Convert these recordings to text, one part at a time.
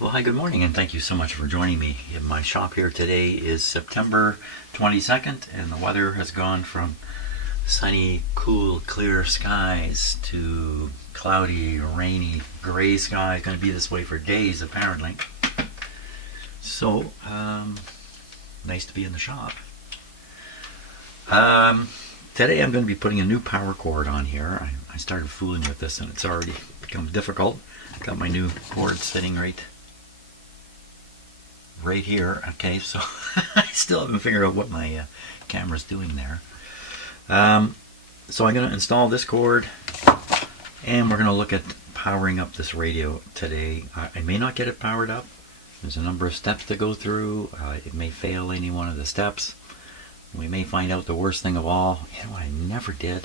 Well, hi, good morning, and thank you so much for joining me. In my shop here today is September 22nd, and the weather has gone from sunny, cool, clear skies to cloudy, rainy, gray skies. Going to be this way for days, apparently. So, nice to be in the shop. Today I'm going to be putting a new power cord on here. I started fooling with this, and it's already become difficult. Got my new cord sitting right here. Okay, so I still haven't figured out what my camera's doing there. So I'm going to install this cord, and we're going to look at powering up this radio today. I may not get it powered up. There's a number of steps to go through. It may fail any one of the steps. We may find out the worst thing of all. You know what I never did?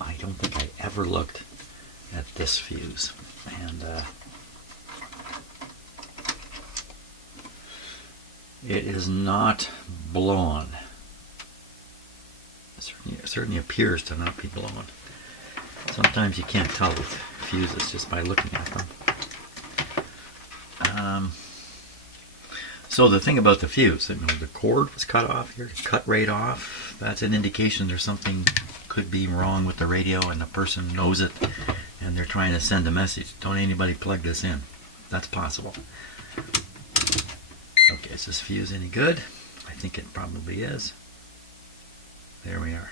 I don't think I ever looked at this fuse. And it is not blown. It certainly appears to not be blown. Sometimes you can't tell with fuses just by looking at them. So the thing about the fuse, the cord was cut off here, cut right off. That's an indication there's something could be wrong with the radio, and the person knows it, and they're trying to send a message. Don't anybody plug this in. That's possible. Okay, is this fuse any good? I think it probably is. There we are.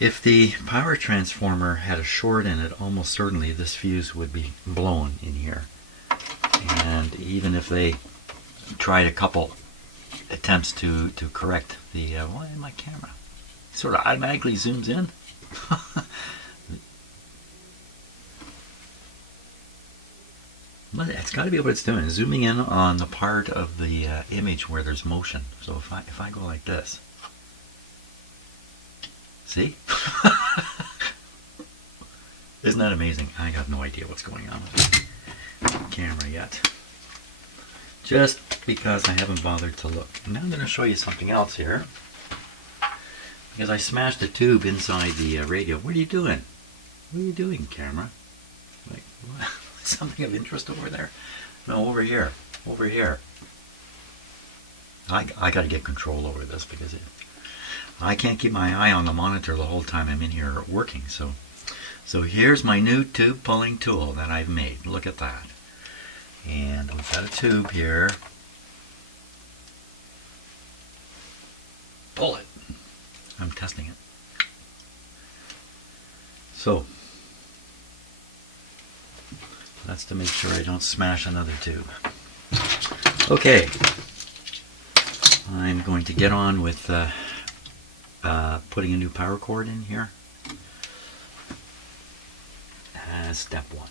If the power transformer had a short in it, almost certainly this fuse would be blown in here. And even if they tried a couple attempts to correct the why my camera sort of automatically zooms in. But it's got to be what it's doing, zooming in on the part of the image where there's motion. So if I go like this, see? Isn't that amazing? I got no idea what's going on with the camera yet, just because I haven't bothered to look. And now I'm going to show you something else here, because I smashed a tube inside the radio. What are you doing? What are you doing, camera? Like, what? Something of interest over there? No, over here. Over here. I got to get control over this, because I can't keep my eye on the monitor the whole time I'm in here working. So here's my new tube pulling tool that I've made. Look at that. And I've got a tube here. Pull it. I'm testing it. So that's to make sure I don't smash another tube. Okay. I'm going to get on with putting a new power cord in here. Step one.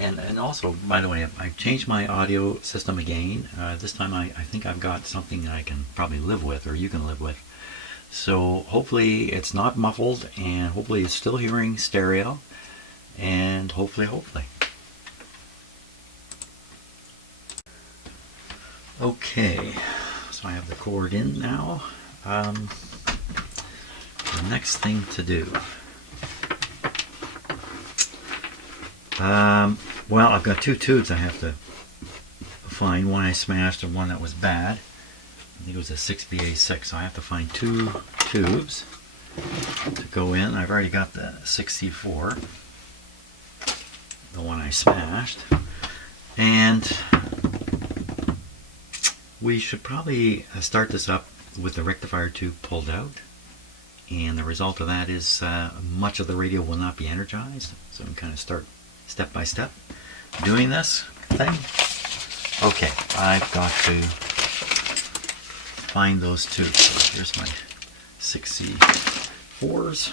And also, by the way, I've changed my audio system again. This time I think I've got something that I can probably live with, or you can live with. So hopefully it's not muffled, and hopefully it's still hearing stereo, and hopefully. Okay, so I have the cord in now. The next thing to do. Well, I've got two tubes I have to find. One I smashed and one that was bad. I think it was a 6BA6, so I have to find two tubes to go in. I've already got the 6C4, the one I smashed. And we should probably start this up with the rectifier tube pulled out. And the result of that is much of the radio will not be energized. So I'm kind of start step by step doing this thing. Okay, I've got to find those tubes. So here's my 6C4s.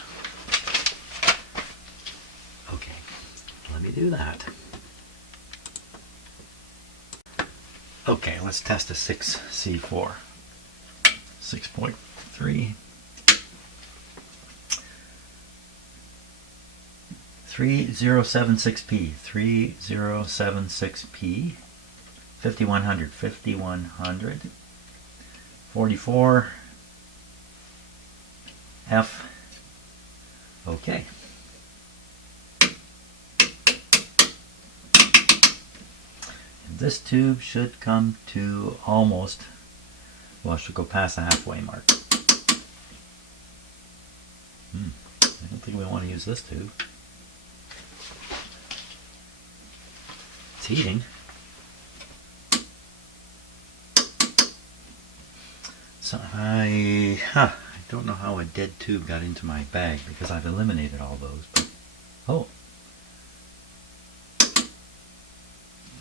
Okay, let me do that. Okay, let's test a 6C4. 6.3. 3076P, 3076P, 5100, 44, F, okay. this tube should come to almost, well, it should go past the halfway mark. I don't think we want to use this tube. It's heating. So I don't know how a dead tube got into my bag because I've eliminated all those. But, oh,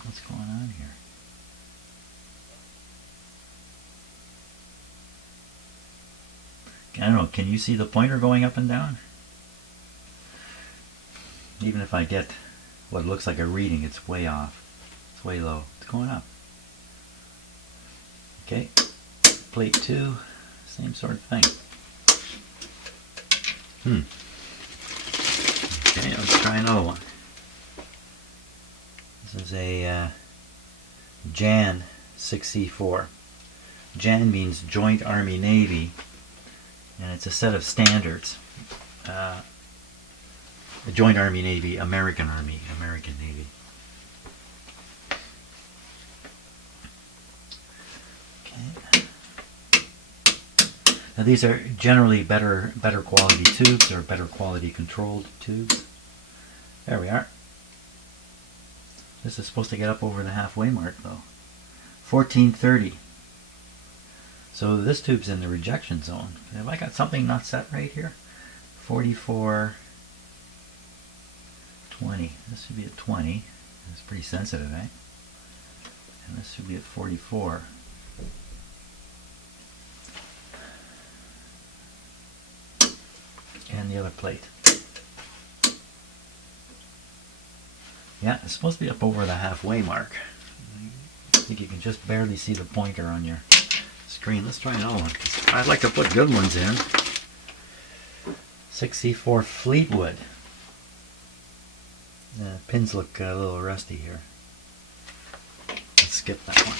what's going on here? I don't know, can you see the pointer going up and down? Even if I get what looks like a reading, it's way off. It's way low. It's going up. Okay, plate 2, same sort of thing. Okay, let's try another one. This is a JAN 6C4. JAN means Joint Army Navy, and it's a set of standards. The Joint Army Navy, American Army, American Navy. Okay. Now these are generally better quality tubes, or better quality controlled tubes. There we are. This is supposed to get up over the halfway mark though. 1430. So this tube's in the rejection zone. Have I got something not set right here? 4420. This should be at 20. It's pretty sensitive, eh? And this should be at 44. And the other plate. Yeah, it's supposed to be up over the halfway mark. I think you can just barely see the pointer on your screen. Let's try another one, 'cause I'd like to put good ones in. 6C4 Fleetwood. Pins look a little rusty here. Let's skip that one.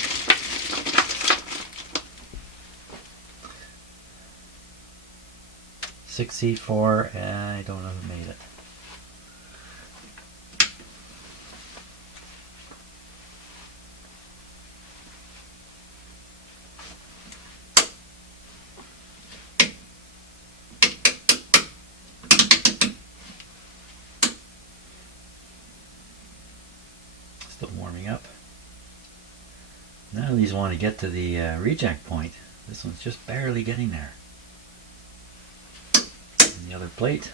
C4, I don't know who made it. Still warming up. None of these want to get to the reject point. This one's just barely getting there. And the other plate.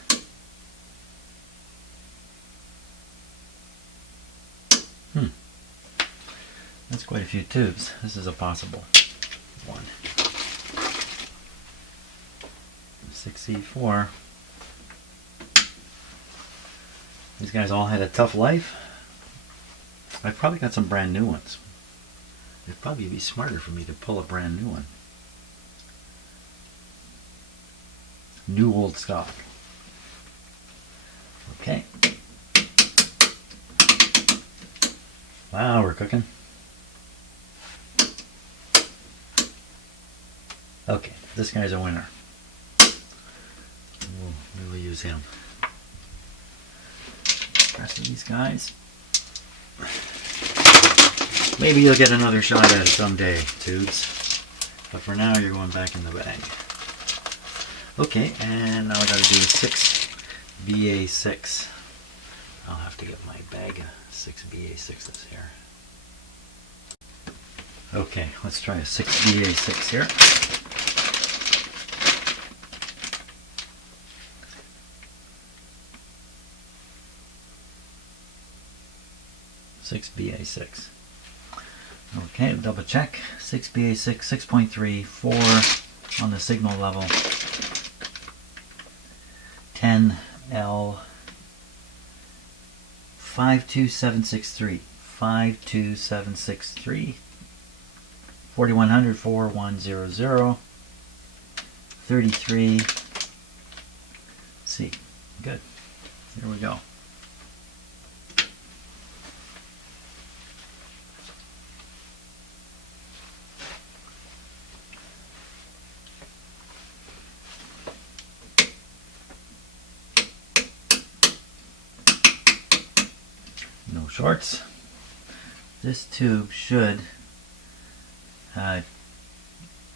That's quite a few tubes. This is a possible one. 6C4. These guys all had a tough life. I've probably got some brand new ones. It'd probably be smarter for me to pull a brand new one. New old stock. Okay. Wow, we're cooking. Okay, this guy's a winner. We'll use him. Rest of these guys. Maybe you'll get another shot at it someday, tubes. But for now, you're going back in the bag. Okay, and now I gotta do 6BA6. I'll have to get my bag of 6BA6s here. Okay, let's try a 6BA6 here. BA6. Okay, double check. 6BA6, 6.34 on the signal level. 10L 52763. 52763. 4100 4100. 33. C. Good. Here we go. No shorts. this tube should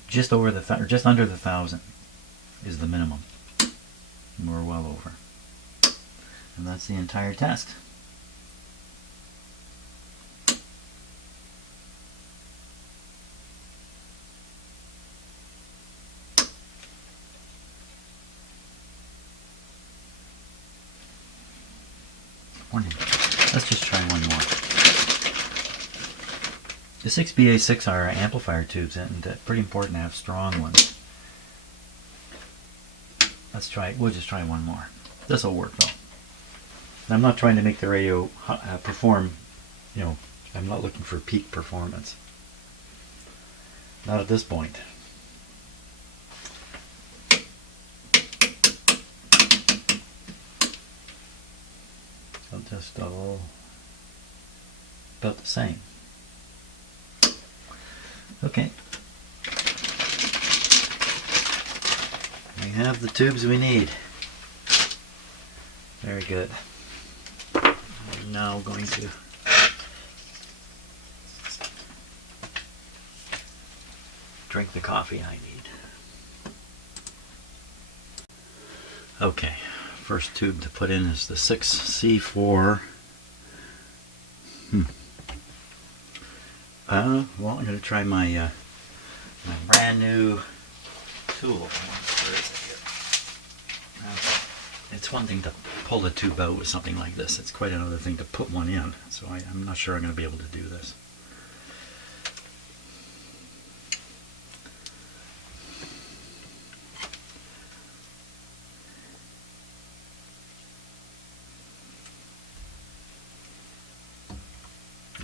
just over the just under the 1,000 is the minimum. And we're well over. And that's the entire test. Let's just try one more. The SP-600 amplifier tubes, and pretty important to have strong ones. Let's try. We'll just try one more. This will work though. I'm not trying to make the radio perform. You know, I'm not looking for peak performance. Not at this point. So just all about the same. Okay. We have the tubes we need. Very good. I'm now going to drink the coffee I need. Okay, first tube to put in is the 6C4. Well, I'm going to try my my brand new tool. Where is it here? It's one thing to pull the tube out with something like this. It's quite another thing to put one in. So I'm not sure I'm going to be able to do this.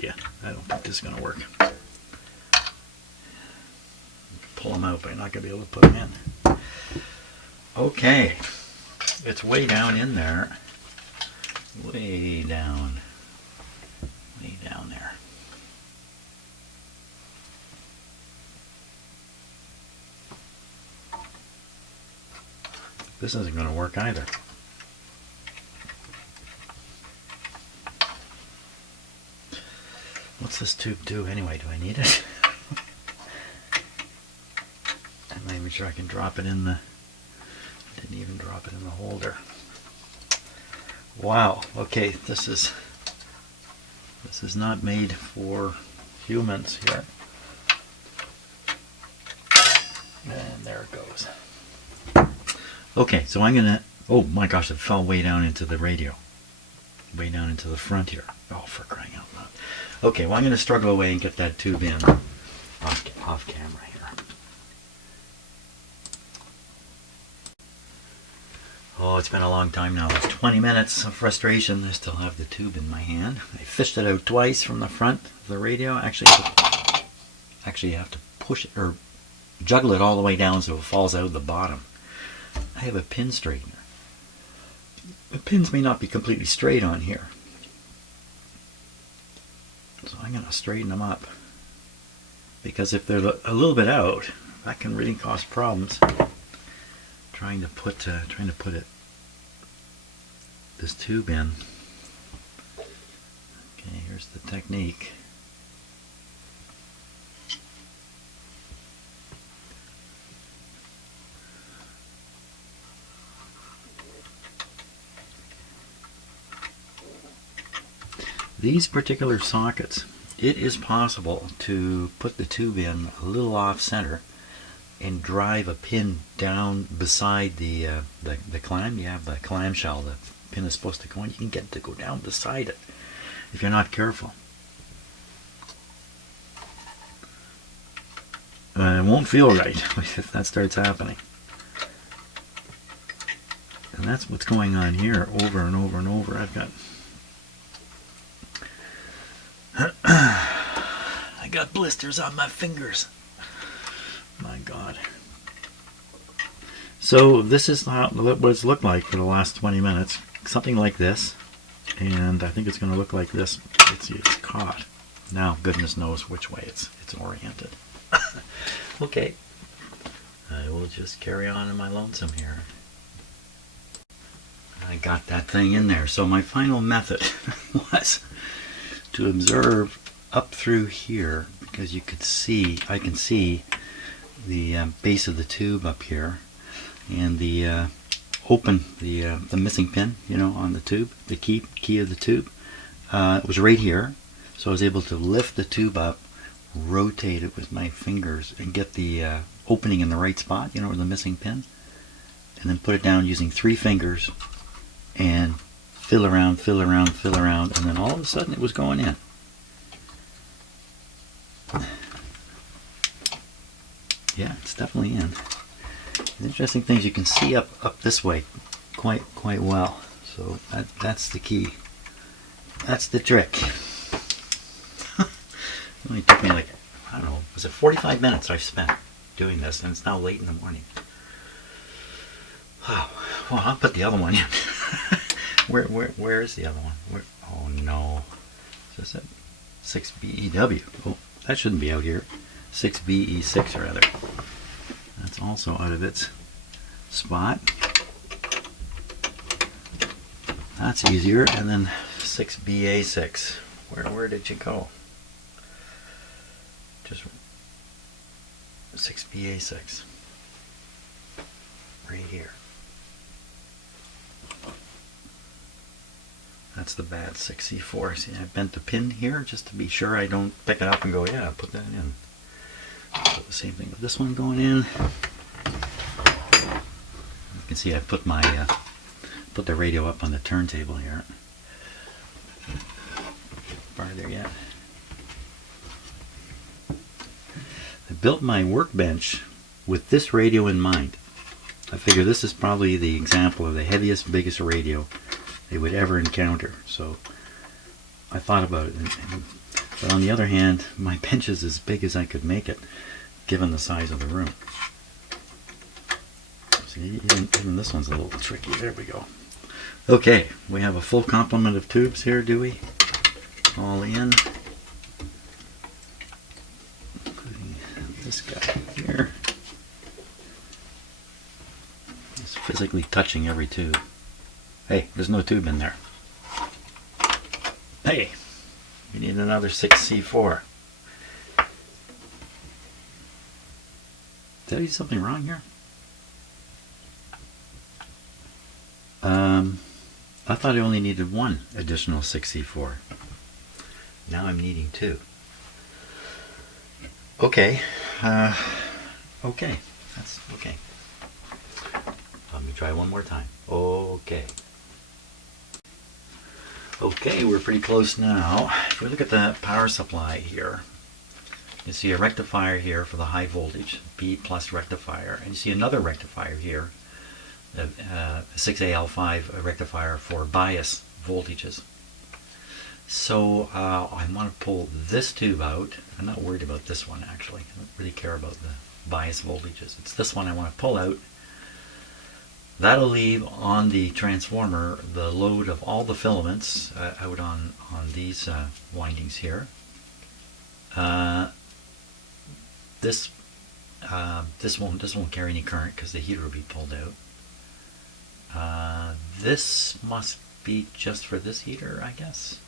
Yeah, I don't think this is going to work. Pull them out, but I'm not going to be able to put them in. Okay, it's way down in there. Way down there. This isn't going to work either. What's this tube do anyway? Do I need it? I'm not even sure I can drop it in the... Didn't even drop it in the holder. Wow. Okay, this is not made for humans here. And there it goes. Okay, so I'm gonna... Oh my gosh, it fell way down into the radio. Way down into the front here. Oh, for crying out loud. Okay, well I'm gonna struggle away and get that tube in off camera here. Oh, it's been a long time now. It's 20 minutes of frustration. I still have the tube in my hand. I fished it out twice from the front of the radio. Actually, you have to push it or juggle it all the way down so it falls out the bottom. I have a pin straightener. The pins may not be completely straight on here. So I'm going to straighten them up. Because if they're a little bit out, that can really cause problems. Trying to put this tube in. Okay, here's the technique. These particular sockets, it is possible to put the tube in a little off center and drive a pin down beside the clam. You have the clamshell, the pin is supposed to go in. You can get it to go down beside it if you're not careful. It won't feel right if that starts happening. And that's what's going on here over and over and over. I got blisters on my fingers. My God. So this is what it's looked like for the last 20 minutes. Something like this. And I think it's going to look like this. It's caught. Now goodness knows which way it's oriented. Okay. I will just carry on in my lonesome here. I got that thing in there. So my final method was to observe up through here because you could see, I can see the base of the tube up here, and the the missing pin, you know, on the tube, the key of the tube. It was right here, so I was able to lift the tube up, rotate it with my fingers, and get the opening in the right spot, you know, where the missing pin, and then put it down using 3 fingers and fill around, fill around, fill around, and then all of a sudden it was going in. Yeah, it's definitely in. The interesting things you can see up this way quite well. So that's the key. That's the trick. It only took me like, I don't know, was it 45 minutes I've spent doing this, and it's now late in the morning. Oh, well, I'll put the other one in. Where is the other one? Oh no. Is this it? 6BEW. Oh, that shouldn't be out here. 6BE6 rather. That's also out of its spot. That's easier. And then 6BA6. Where did you go? Just 6BA6. Right here. That's the bad 6C4. See, I bent the pin here just to be sure I don't pick it up and go, yeah, put that in. So the same thing with this one going in. You can see I put my put the radio up on the turntable here. Farther yet. I built my workbench with this radio in mind. I figure this is probably the example of the heaviest, biggest radio they would ever encounter. So I thought about it. But on the other hand, my bench is as big as I could make it, given the size of the room. See, even this one's a little tricky. There we go. Okay, we have a full complement of tubes here, do we? All in. Including this guy here. Just physically touching every tube. Hey, there's no tube in there. Hey, we need another 6C4. Did I do something wrong here? I thought I only needed 1 additional 6C4. Now I'm needing 2. Okay. Okay. That's okay. Let me try one more time. Okay. Okay, we're pretty close now. If we look at the power supply here, you see a rectifier here for the high voltage, B plus rectifier, and you see another rectifier here, a 6AL5 rectifier for bias voltages. So I want to pull this tube out. I'm not worried about this one actually. I don't really care about the bias voltages. It's this one I want to pull out. That'll leave on the transformer the load of all the filaments out on these windings here. This won't carry any current because the heater will be pulled out. This must be just for this heater, I guess.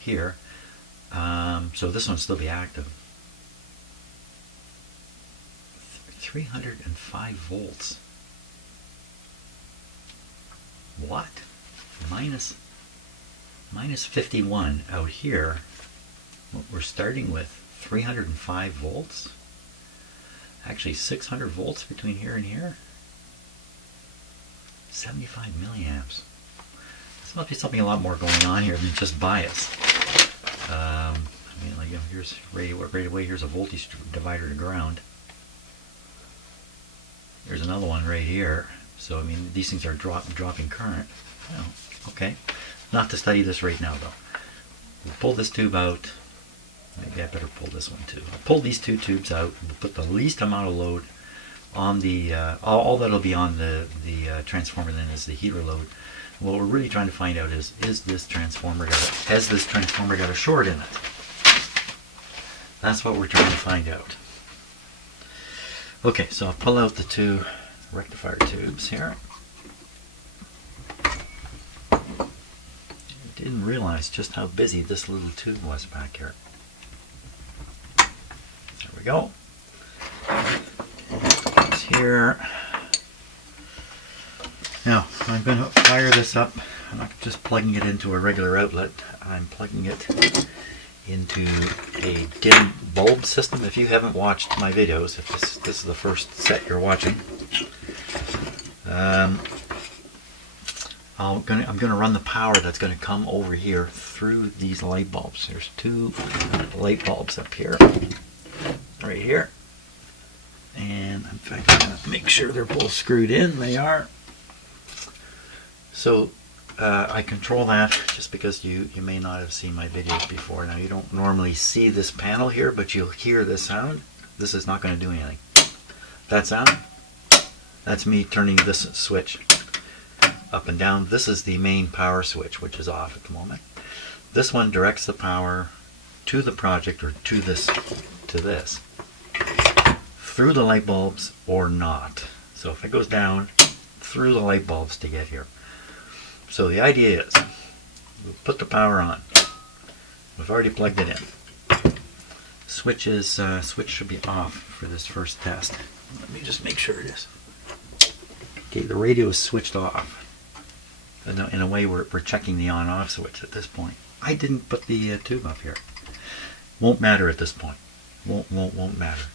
Here, so this one will still be active. 305 volts. What? Minus 51 out here. We're starting with 305 volts. Actually 600 volts between here and here. 75 milliamps. This must be something a lot more going on here than just bias. I mean, like, you know, here's radio right away. Here's a voltage divider to ground. There's another one right here. So, I mean, these things are dropping current. Oh, okay. Not to study this right now, though. We'll pull this tube out. Maybe I better pull this one, too. I'll pull these 2 tubes out. We'll put the least amount of load on the... all that'll be on the transformer then is the heater load. What we're really trying to find out is this transformer has this transformer got a short in it? That's what we're trying to find out. Okay, so I'll pull out the 2 rectifier tubes here. I didn't realize just how busy this little tube was back here. we go. It's here. Now, I'm going to fire this up. I'm not just plugging it into a regular outlet. I'm plugging it into a dim bulb system. If you haven't watched my videos, if this is the first set you're watching, I'm going to run the power that's going to come over here through these light bulbs. There's two light bulbs up here, right here. And in fact, I'm going to make sure they're both screwed in. They are. So I control that just because you may not have seen my videos before. Now, you don't normally see this panel here, but you'll hear this sound. This is not going to do anything. That sound, that's me turning this switch up and down. This is the main power switch, which is off at the moment. This one directs the power to the project, or to this, through the light bulbs or not. So if it goes down, through the light bulbs to get here. So the idea is, we'll put the power on. We've already plugged it in. Switch should be off for this first test. Let me just make sure it is. Okay, the radio is switched off. In a way, we're checking the on-off switch at this point. I didn't put the tube up here. Won't matter at this point. Won't matter.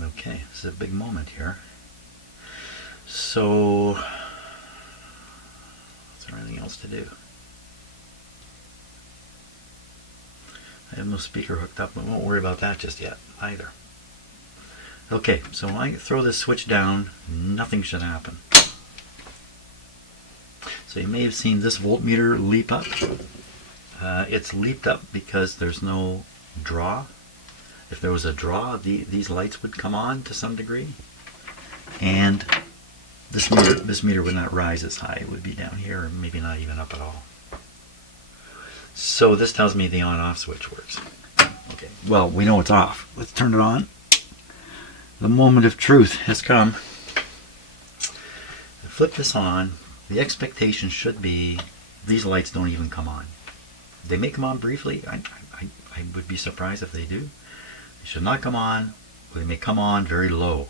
Okay, this is a big moment here. So, is there anything else to do? I have no speaker hooked up, but won't worry about that just yet either. Okay, so when I throw this switch down, nothing should happen. So you may have seen this voltmeter leap up. It's leaped up because there's no draw. If there was a draw, these lights would come on to some degree. And this meter would not rise as high. It would be down here, or maybe not even up at all. So this tells me the on-off switch works. Okay, well, we know it's off. Let's turn it on. The moment of truth has come. I flip this on. The expectation should be these lights don't even come on. They may come on briefly. I would be surprised if they do. They should not come on. Or they may come on very low.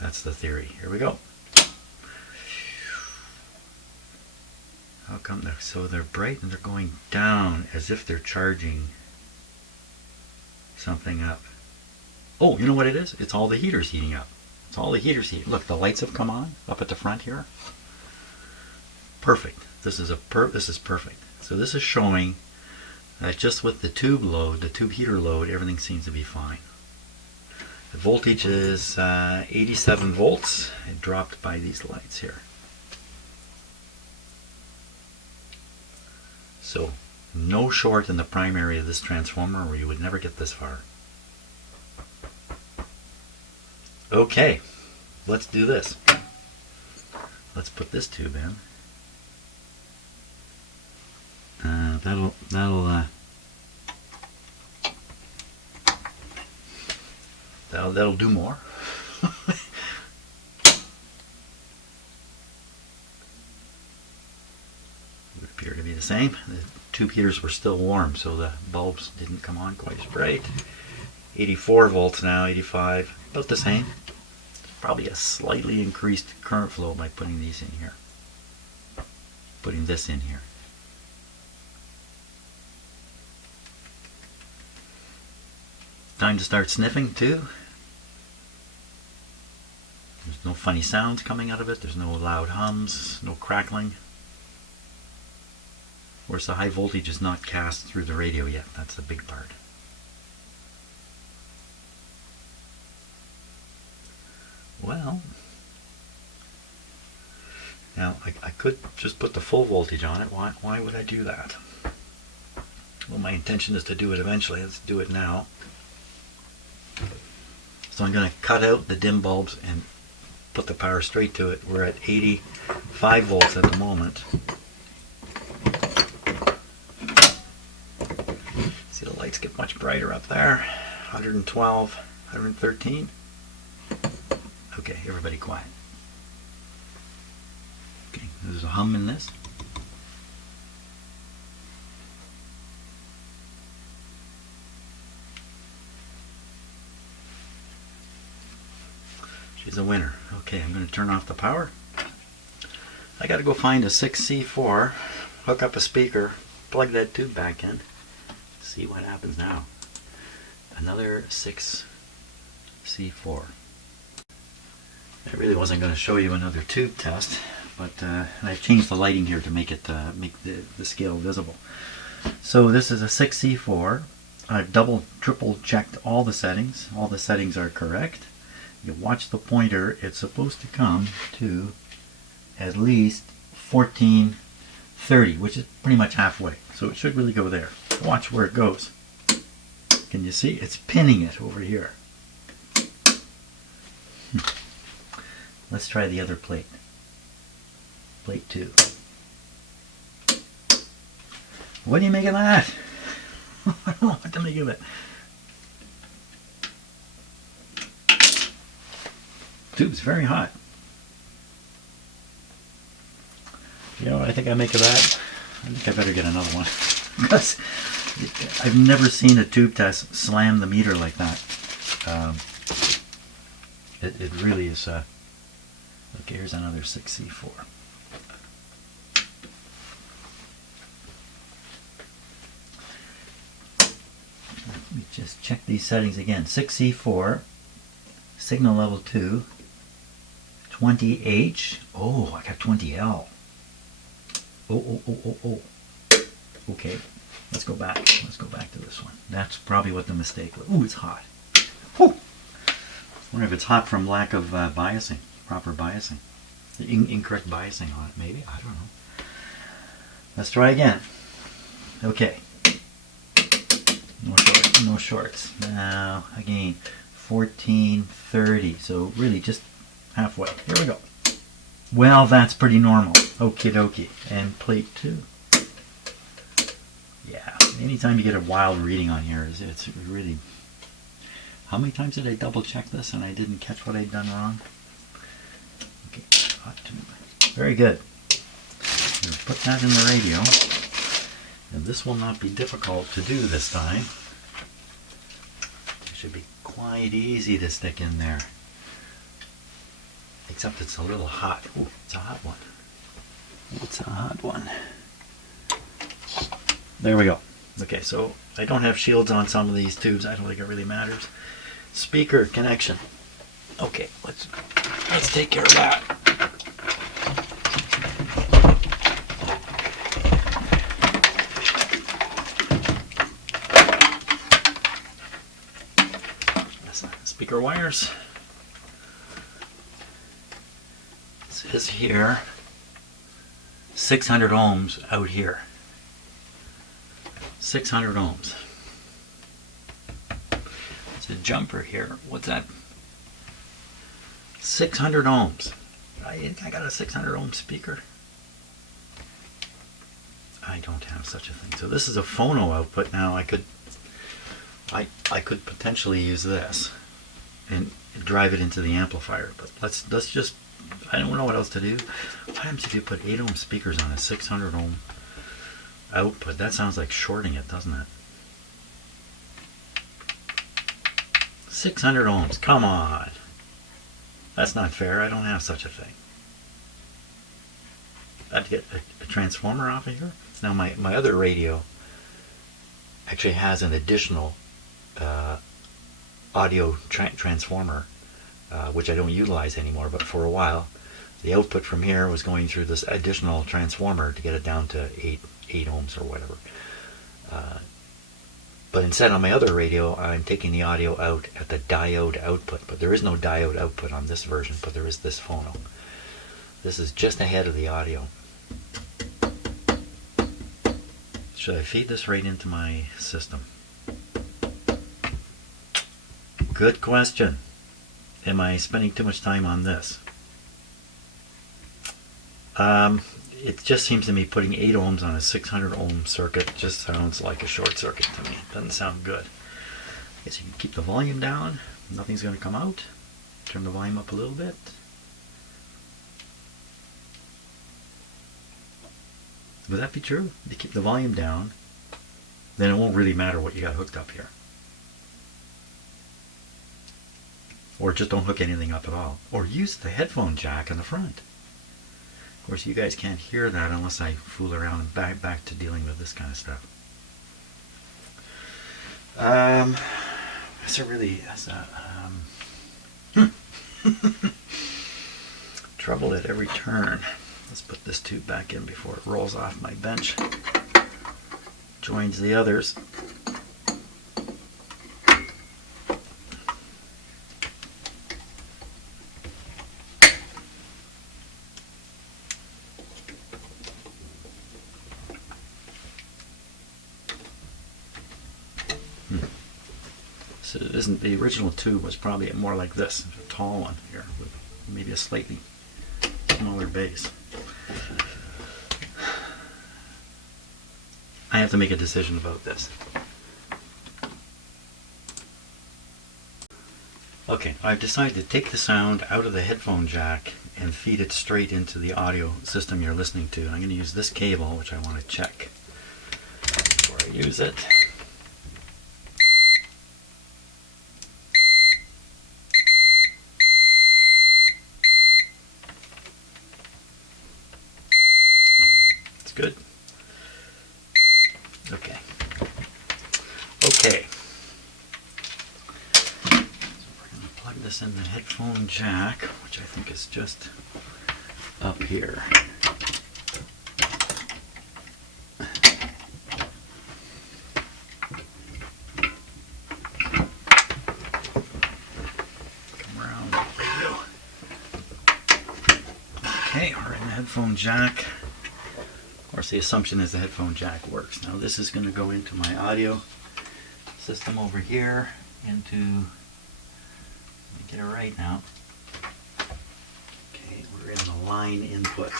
That's the theory. Here we go. How come they're so they're bright and they're going down as if they're charging something up? Oh, you know what it is? It's all the heaters heating up. It's all the heaters heating. Look, the lights have come on up at the front here. Perfect. This is perfect. So this is showing that just with the tube load, the tube heater load, everything seems to be fine. The voltage is 87 volts. It dropped by these lights here. So no short in the primary of this transformer, or you would never get this far. Okay, let's do this. Let's put this tube in. That'll do more. Would appear to be the same. The tube heaters were still warm, so the bulbs didn't come on quite as bright. 84 volts now, 85, about the same. Probably a slightly increased current flow by putting these in here. Putting this in here. Time to start sniffing too. There's no funny sounds coming out of it. There's no loud hums, no crackling. Of course, the high voltage is not cast through the radio yet. That's the big part. Well, now I could just put the full voltage on it. Why would I do that? Well, my intention is to do it eventually. Let's do it now. So I'm going to cut out the dim bulbs and put the power straight to it. We're at 85 volts at the moment. See, the lights get much brighter up there. 112, 113. Okay, everybody quiet. Okay, there's a hum in this. is a winner. Okay, I'm going to turn off the power. I got to go find a 6C4, hook up a speaker, plug that tube back in, see what happens now. Another 6C4. I really wasn't going to show you another tube test, but I've changed the lighting here to make it make the scale visible. So this is a 6C4. I've triple checked all the settings. All the settings are correct. You watch the pointer. It's supposed to come to at least 1430, which is pretty much halfway. So it should really go there. Watch where it goes. Can you see? It's pinning it over here. Let's try the other plate. Plate 2. What do you make of that? I don't know what to make of it. Tube's very hot. You know what I think I make of that? I think I better get another one. Because I've never seen a tube test slam the meter like that. It really is. Look, here's another 6C4. Let me just check these settings again. 6C4, signal level 2, 20H. Oh, I got 20L. Oh. Okay, let's go back. Let's go back to this one. That's probably what the mistake was. Ooh, it's hot. Whew. I wonder if it's hot from lack of biasing, proper biasing. Incorrect biasing on it, maybe? I don't know. Let's try again. Okay. No shorts. Now, again, 1430. So really just halfway. Here we go. Well, that's pretty normal. Okie dokie. And plate 2. Yeah, anytime you get a wild reading on here, it's really... How many times did I double check this and I didn't catch what I'd done wrong? Okay, hot tube. Very good. I'm going to put that in the radio. And this will not be difficult to do this time. It should be quite easy to stick in there. Except it's a little hot. Ooh, it's a hot one. It's a hot one. There we go. Okay, so I don't have shields on some of these tubes. I don't think it really matters. Speaker connection. Okay, let's take care of that. Speaker wires. It says here 600 ohms out here. 600 ohms. It's a jumper here. What's that? 600 ohms. I got a 600 ohm speaker. I don't have such a thing. So this is a phono output. Now I could potentially use this and drive it into the amplifier, but let's just, I don't know what else to do. What happens if you put 8 ohm speakers on a 600 ohm output? That sounds like shorting it, doesn't it? 600 ohms, come on. That's not fair. I don't have such a thing. I have to get a transformer off of here. Now my other radio actually has an additional audio transformer, which I don't utilize anymore, but for a while the output from here was going through this additional transformer to get it down to 8 ohms or whatever. But instead on my other radio I'm taking the audio out at the diode output, but there is no diode output on this version, but there is this phono. This is just ahead of the audio. Should I feed this right into my system? Good question. Am I spending too much time on this? It just seems to me putting 8 ohms on a 600 ohm circuit just sounds like a short circuit to me. Doesn't sound good. I guess you can keep the volume down. Nothing's going to come out. Turn the volume up a little bit. Would that be true? If you keep the volume down, then it won't really matter what you got hooked up here. or just don't hook anything up at all, or use the headphone jack in the front. Of course, you guys can't hear that unless I fool around and back to dealing with this kind of stuff. Trouble at every turn. Let's put this tube back in before it rolls off my bench. Joins the others. So it isn't, the original tube was probably more like this, a tall one here with maybe a slightly smaller base. I have to make a decision about this. Okay, I've decided to take the sound out of the headphone jack and feed it straight into the audio system you're listening to. I'm going to use this cable, which I want to check before I use it. Good. Okay. Okay. So we're going to plug this in the headphone jack, which I think is just up here. Come around the radio. Okay, we're in the headphone jack. Of course, the assumption is the headphone jack works. Now this is going to go into my audio system over here, into, let me get it right now. Okay, we're in the line input.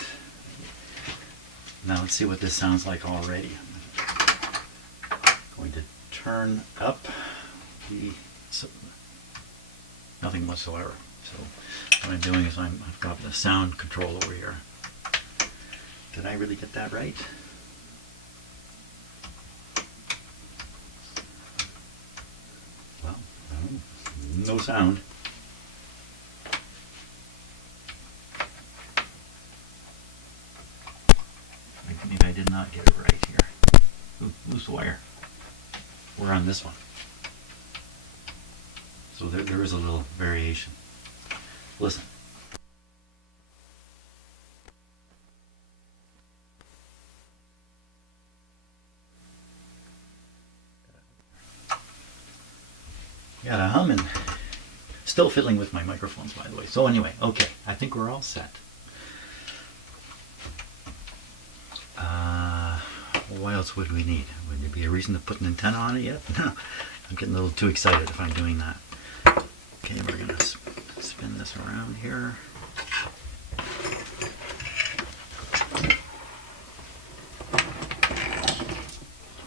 Now let's see what this sounds like already. I'm going to turn up the, nothing whatsoever. So what I'm doing is I've got the sound control over here. Did I really get that right? Well, no sound. Maybe I did not get it right here. Ooh, loose wire. We're on this one. So there is a little variation. Listen. Got a humming. Still fiddling with my microphones, by the way. So anyway, okay, I think we're all set. What else would we need? Would there be a reason to put an antenna on it yet? No, I'm getting a little too excited if I'm doing that. Okay, we're going to spin this around here.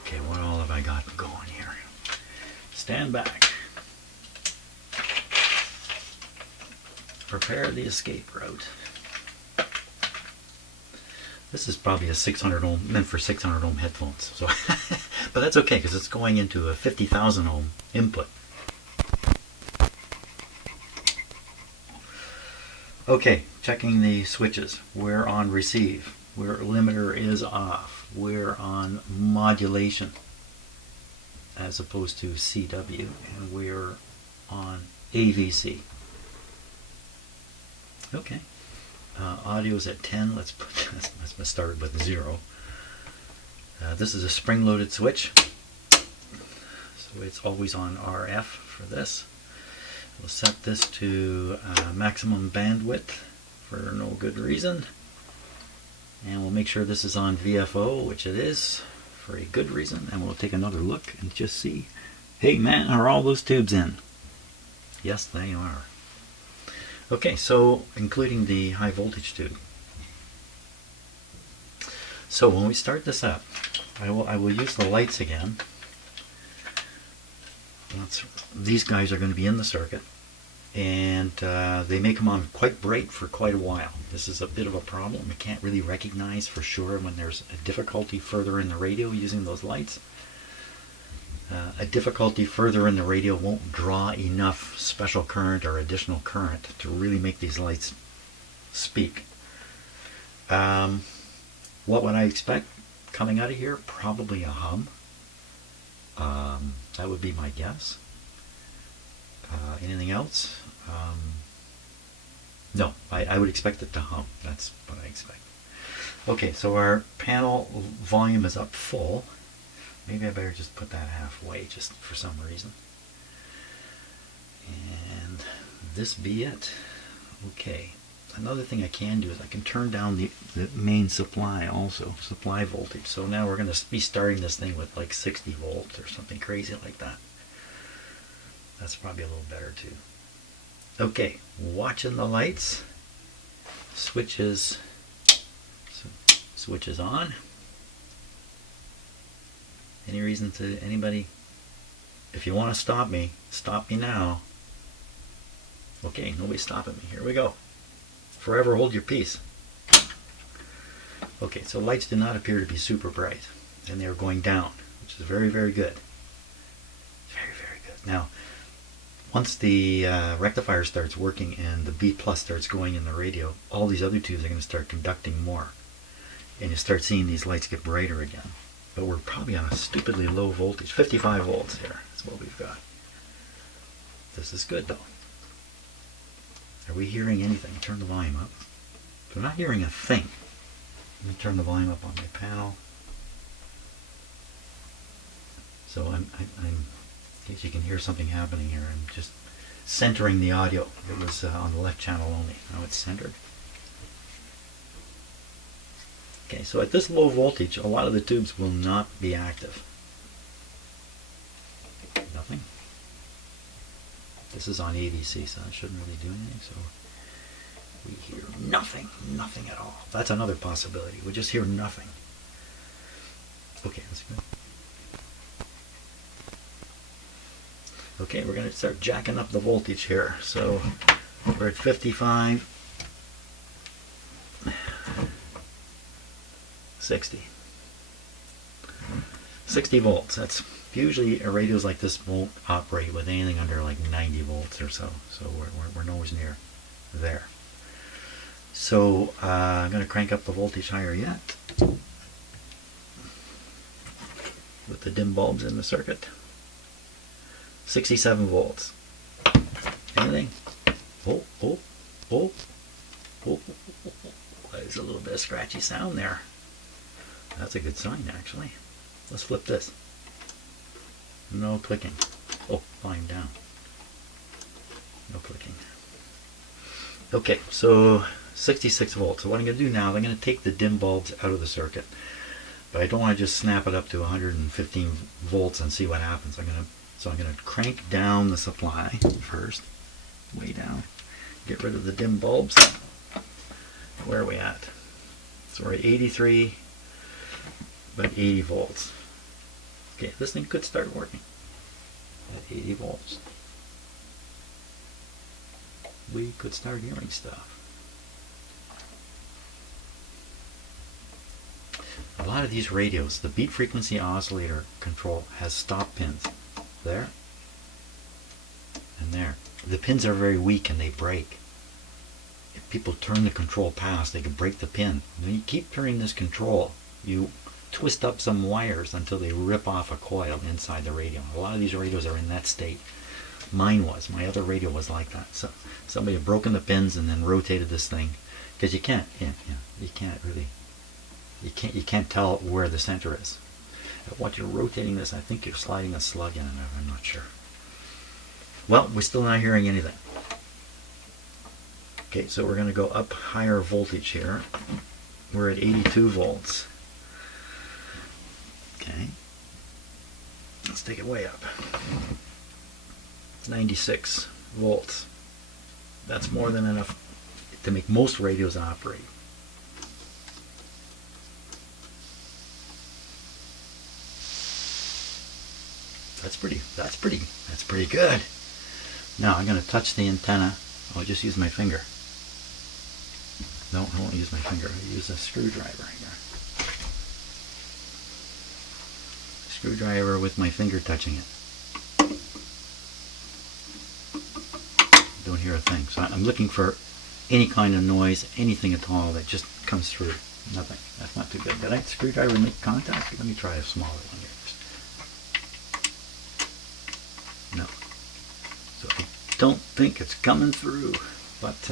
Okay, what all have I got going here? Stand back. Prepare the escape route. This is probably a 600 ohm, meant for 600 ohm headphones. So, but that's okay because it's going into a 50,000 ohm input. Okay, checking the switches. We're on receive. We're limiter is off. We're on modulation as opposed to CW, and we're on AVC. Okay. Audio's at 10. Let's start with 0. This is a spring-loaded switch, so it's always on RF for this. We'll set this to maximum bandwidth for no good reason, and we'll make sure this is on VFO, which it is for a good reason, and we'll take another look and just see, hey man, are all those tubes in? Yes, they are. Okay, so including the high voltage tube. So when we start this up, I will use the lights again. These guys are going to be in the circuit, and they may come on quite bright for quite a while. This is a bit of a problem. We can't really recognize for sure when there's a difficulty further in the radio using those lights. A difficulty further in the radio won't draw enough special current or additional current to really make these lights speak. What would I expect coming out of here? Probably a hum. That would be my guess. Anything else? No, I would expect it to hum. That's what I expect. Okay, so our panel volume is up full. Maybe I better just put that halfway just for some reason. And this be it. Okay. Another thing I can do is I can turn down the main supply also, supply voltage. So now we're going to be starting this thing with like 60 volts or something crazy like that. That's probably a little better too. Okay, watching the lights. Switches on. Any reason to anybody? If you want to stop me now. Okay, nobody's stopping me. Here we go. Forever hold your peace. Okay, so lights do not appear to be super bright, and they're going down, which is very, very good. Very, very good. Now, once the rectifier starts working and the B plus starts going in the radio, all these other tubes are going to start conducting more, and you start seeing these lights get brighter again. But we're probably on a stupidly low voltage. 55 volts here. That's what we've got. This is good though. Are we hearing anything? Turn the volume up. We're not hearing a thing. Let me turn the volume up on my panel. So I'm in case you can hear something happening here, I'm just centering the audio. It was on the left channel only. Now it's centered. Okay, so at this low voltage, a lot of the tubes will not be active. Nothing. This is on ADC, so that shouldn't really do anything. So we hear nothing, nothing at all. That's another possibility. We just hear nothing. Okay, that's good. Okay, we're going to start jacking up the voltage here. So we're at 55. 60 volts. That's usually radios like this won't operate with anything under like 90 volts or so. So we're nowhere near there. So I'm going to crank up the voltage higher yet with the dim bulbs in the circuit. 67 volts. Anything? Oh. There's a little bit of scratchy sound there. That's a good sign, actually. Let's flip this. No clicking. Oh, volume down. No clicking. Okay, so 66 volts. So what I'm going to do now is I'm going to take the dim bulbs out of the circuit. But I don't want to just snap it up to 115 volts and see what happens. So I'm going to crank down the supply first. Way down. Get rid of the dim bulbs. Where are we at? So we're at 83. About 80 volts. Okay, this thing could start working at 80 volts. We could start hearing stuff. A lot of these radios, the beat frequency oscillator control has stop pins. There and there. The pins are very weak and they break. If people turn the control past, they can break the pin. When you keep turning this control, you twist up some wires until they rip off a coil inside the radio. A lot of these radios are in that state. Mine was. My other radio was like that. So somebody had broken the pins and then rotated this thing, because you can't tell where the center is. While you're rotating this, I think you're sliding a slug in it. I'm not sure. Well, we're still not hearing anything. Okay, so we're going to go up higher voltage here. We're at 82 volts. Okay, let's take it way up. 96 volts. That's more than enough to make most radios operate. That's pretty good. Now I'm going to touch the antenna. I'll just use my finger. No, I won't use my finger. I'll use a screwdriver here. screwdriver with my finger touching it. Don't hear a thing. So I'm looking for any kind of noise, anything at all that just comes through. Nothing. That's not too good. Did I screwdriver make contact? Let me try a smaller one here first. No. So I don't think it's coming through. But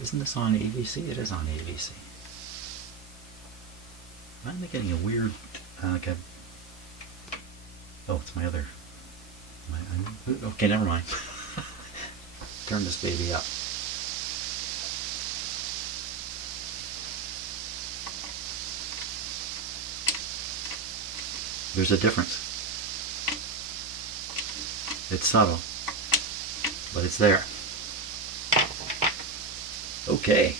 isn't this on AVC? It is on AVC. Why am I getting a weird, like a, oh, it's my other, okay, never mind. Turn this baby up. There's a difference. It's subtle, but it's there. Okay,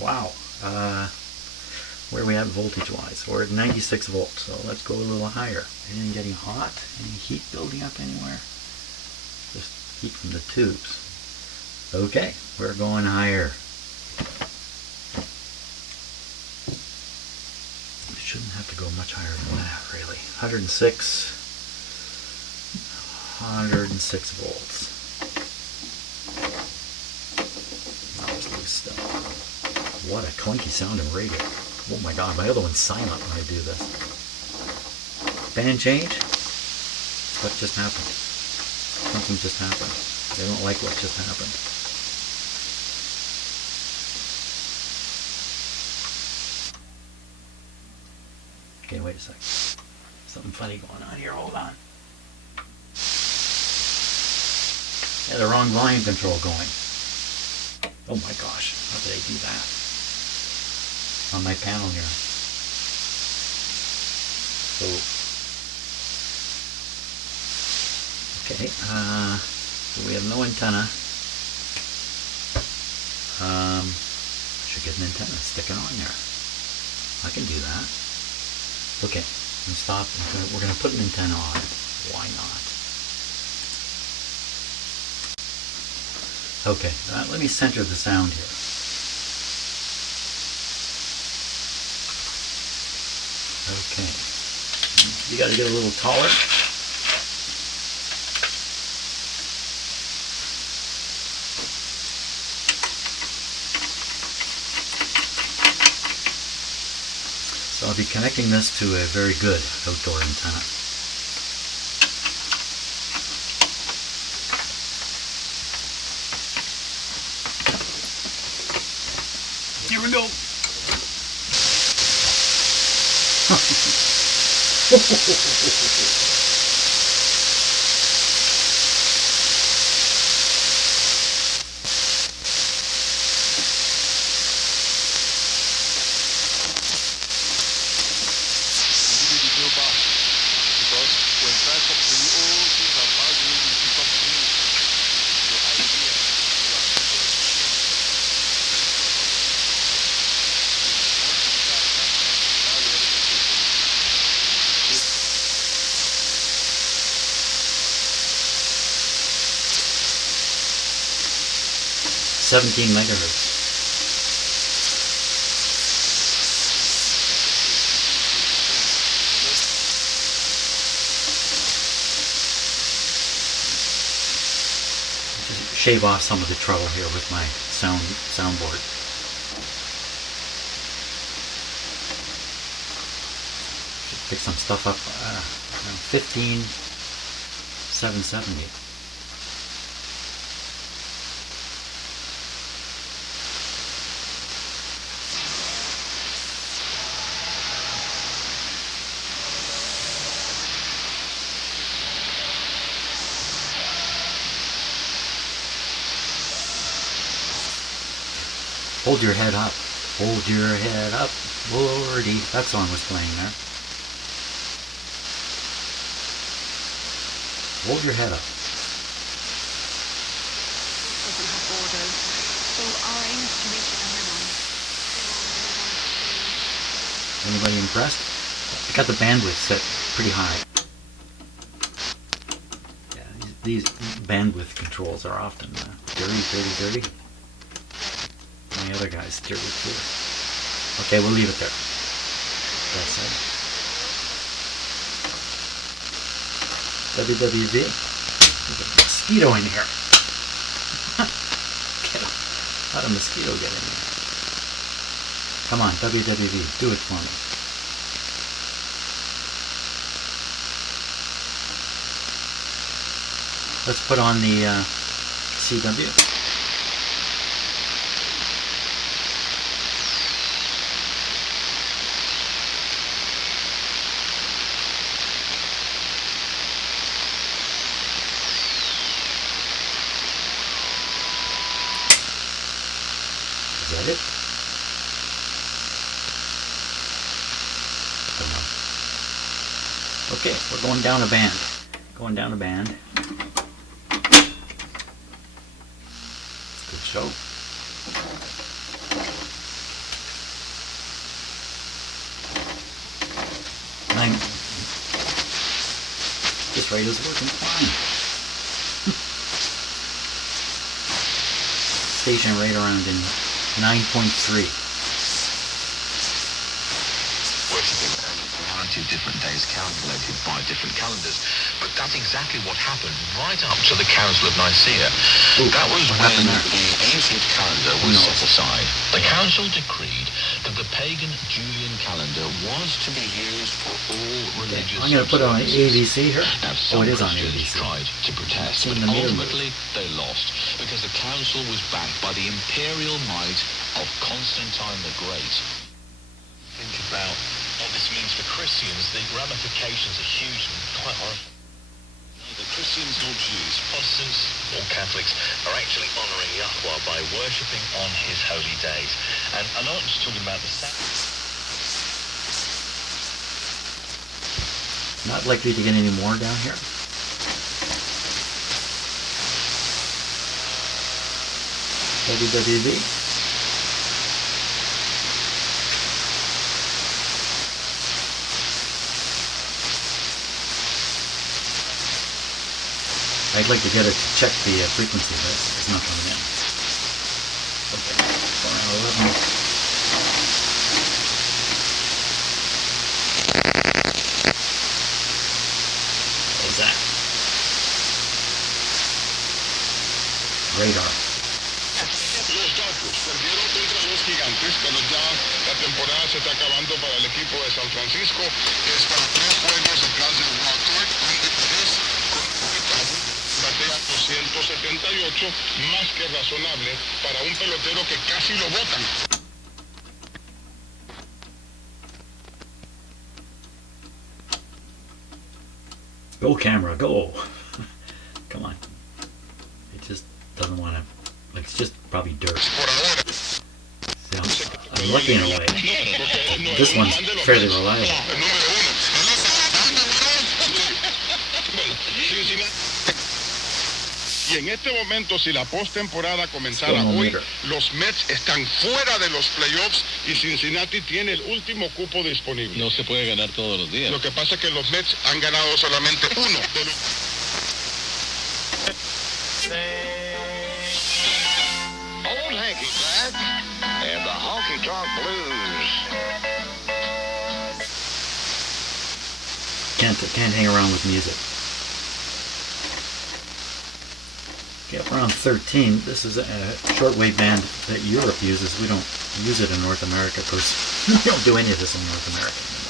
wow. Where are we at voltage wise? We're at 96 volts, so let's go a little higher. Anything getting hot? Any heat building up anywhere? Just heat from the tubes. Okay, we're going higher. We shouldn't have to go much higher than that, really. 106 volts. That was loose stuff. What a clunky sounding radio. Oh my god, my other one's silent when I do this. Band change? What just happened? Something just happened. They don't like what just happened. Okay, wait a sec. Something funny going on here. Hold on. Yeah, the wrong volume control going. Oh my gosh, how did I do that? On my panel here. So, okay, so we have no antenna. I should get an antenna, stick it on there. I can do that. Okay, and stop. We're going to put an antenna on it. Why not? Okay, let me center the sound here. Okay, you got to get a little taller. So I'll be connecting this to a very good outdoor antenna. Here we go. 17 megahertz. Just shave off some of the trouble here with my soundboard. Should pick some stuff up. 15,770. Hold your head up. Hold your head up, Lordy. That song was playing there. Hold your head up. Doesn't have borders, so our aim is to reach everyone. Anybody impressed? I got the bandwidth set pretty high. Yeah, these bandwidth controls are often dirty. My other guy's dirty too. Okay, we'll leave it there. That's it. WWV. There's a mosquito in here. How did a mosquito get in here? Come on, WWV, do it for me. Let's put on the CW. Is that it? Okay, we're going down a band. Going down a band. Good show. This radio's working fine. Station right around in 9.3. Of different days calculated by different calendars, but that's exactly what happened right up to the Council of Nicaea. That was when the ancient calendar was set aside. The council decreed that the pagan Julian calendar was to be used for all religious. I'm going to put it on ABC here. Now, Oh, some it is on Christians ABC. tried to protest, but ultimately they lost because the council was backed by the imperial might of Constantine the Great. Think about what this means for Christians. The ramifications are huge and quite horrible. Neither Christians nor Jews, Protestants or Catholics are actually honouring Yahweh by worshipping on his holy days. And I'm not just talking about the Sabbath. Not likely to get any more down here. WWV. I'd like to get it to check the frequency, but it's not coming in. Okay, 411. What was that? Radar. Los Dodgers perdieron contra los Gigantes cuando ya la temporada se está acabando para el equipo de San Francisco. Es para 3 juegos atrás del wild card, donde es con batea 278, más que razonable para un pelotero que casi lo botan. Go camera, go! Come on. It just doesn't want to, like, it's just probably dirt. Por ahora. So, I'm lucky in a way. This one's fairly reliable. El número 1. Y en este momento, si la postemporada comenzara hoy, los Mets están fuera de los playoffs y Cincinnati tiene el último cupo disponible. No se puede ganar todos los días. Lo que pasa es que los Mets han ganado solamente uno de los... Old Hanky Sack and the Honky Tonk Blues. Can't hang around with music. Okay, up around 13. This is a shortwave band that Europe uses. We don't use it in North America because we don't do any of this in North America anymore.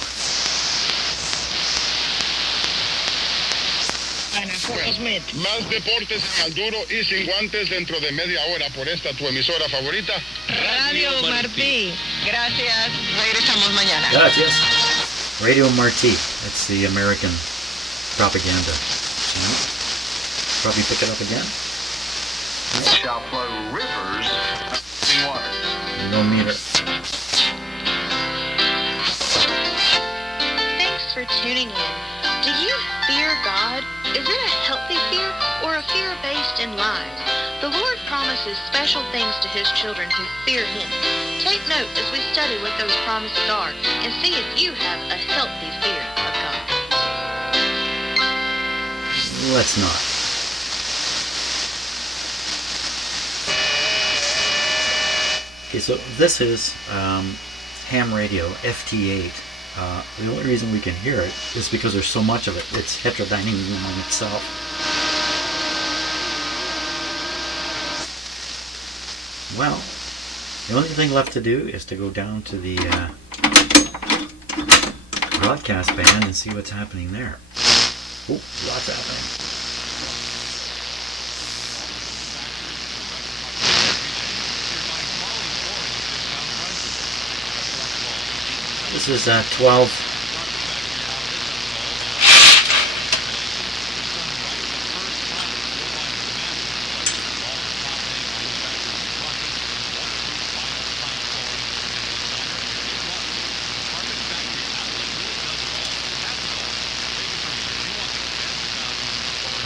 Más deportes al duro y sin guantes dentro de media hora por esta tu emisora favorita. Radio Martí. Gracias. Regresamos mañana. Gracias. Radio Marti. That's the American propaganda channel. Probably pick it up again. Shall flow rivers in water. No meter. Thanks for tuning in. Do you fear God? Is it a healthy fear or a fear based in lies? The Lord promises special things to His children who fear Him. Take note as we study what those promises are and see if you have a healthy fear of God. Let's not. Okay, so this is ham radio FT8 The only reason we can hear it is because there's so much of it. It's heterodyning on itself. Well, the only thing left to do is to go down to the broadcast band and see what's happening there. Oh, lots happening. This is 12.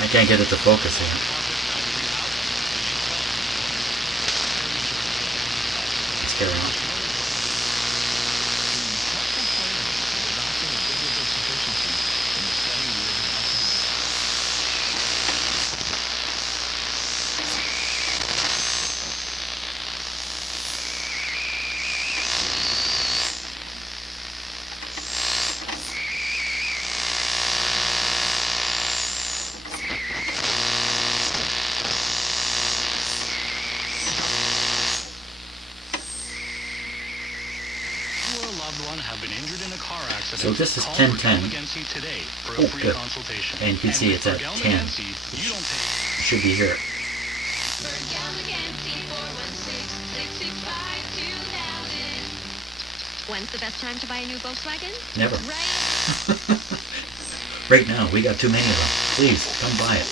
I can't get it to focus here. Let's carry on. So this is 10:10. Oh, good. And you can see it's at 10. It should be here. When's the best time to buy a new Volkswagen? Never. Right now, we got too many of them. Please, come buy it.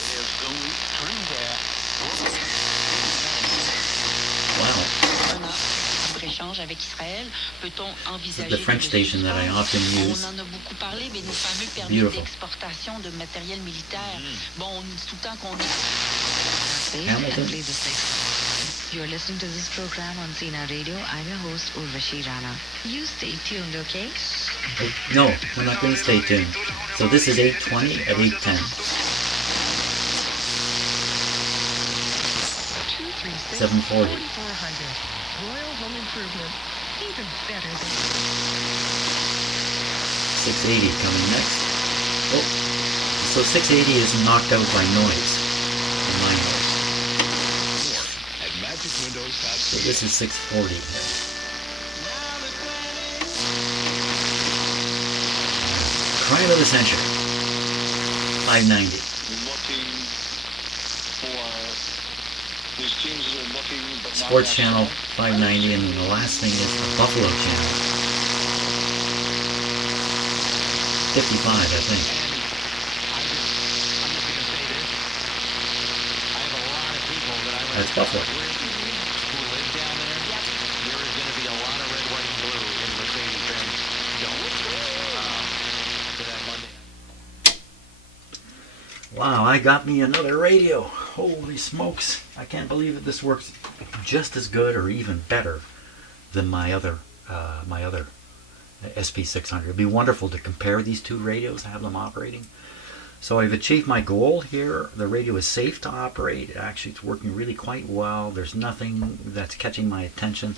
Wow. The French station that I often use. Beautiful. Hamilton. You're listening to this program on Sina Radio. I'm your host, Urvashi Rana. You stay tuned, okay? No, we're not going to stay tuned. So this is 8:20 at 8:10. 740. Royal Home Improvement. Even better than 680 coming next. Oh, so 680 is knocked out by noise. My noise. So this is 640. Crime of the century. 590. Sports Channel 590, and the last thing is the Buffalo Channel 55, I think. That's Buffalo. Wow, I got me another radio. Holy smokes. I can't believe that this works just as good or even better than my other SP-600. It'd be wonderful to compare these two radios, have them operating. So I've achieved my goal here. The radio is safe to operate. Actually, it's working really quite well. There's nothing that's catching my attention.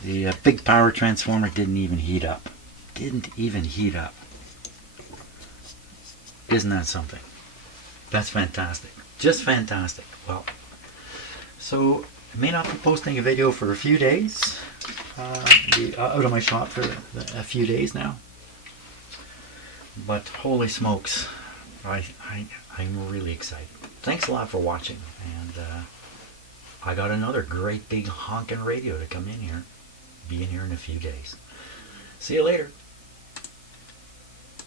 The big power transformer didn't even heat up. Didn't even heat up. Isn't that something? That's fantastic. Just fantastic. Well, so I may not be posting a video for a few days. Be out of my shop for a few days now. But holy smokes, I'm really excited. Thanks a lot for watching. And I got another great big honking radio to come in here. Be in here in a few days. See you later.